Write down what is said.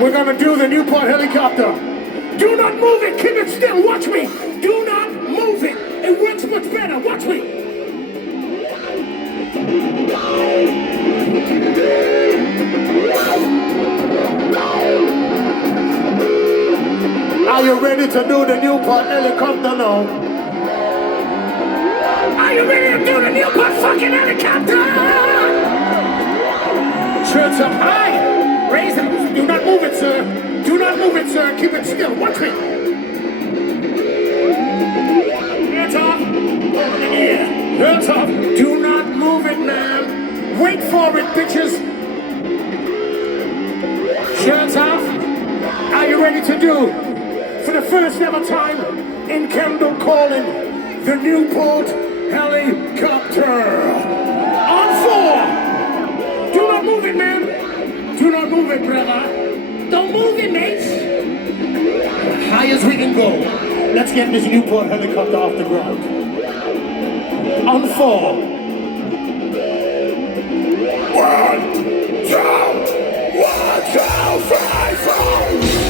We're gonna do the Newport helicopter. Do not move it, keep it still, watch me. Do not move it. It works much better, watch me. Are you ready to do the Newport helicopter now? Are you ready to do the Newport fucking helicopter? Shirts up high. Raise it. Do not move it, sir. Do not move it, sir. Keep it still. Watch me. Hands off. Yeah. Hands off. Do not move it, man. Wait for it, bitches. Shirts off. Are you ready to do, for the first ever time in Kendal, calling the Newport helicopter? On 4. Do not move it, man. Do not move it, brother. Don't move it, mates. As high as we can go. Let's get this Newport helicopter off the ground. On 4. 1, 2, 1, 2, 3, 4.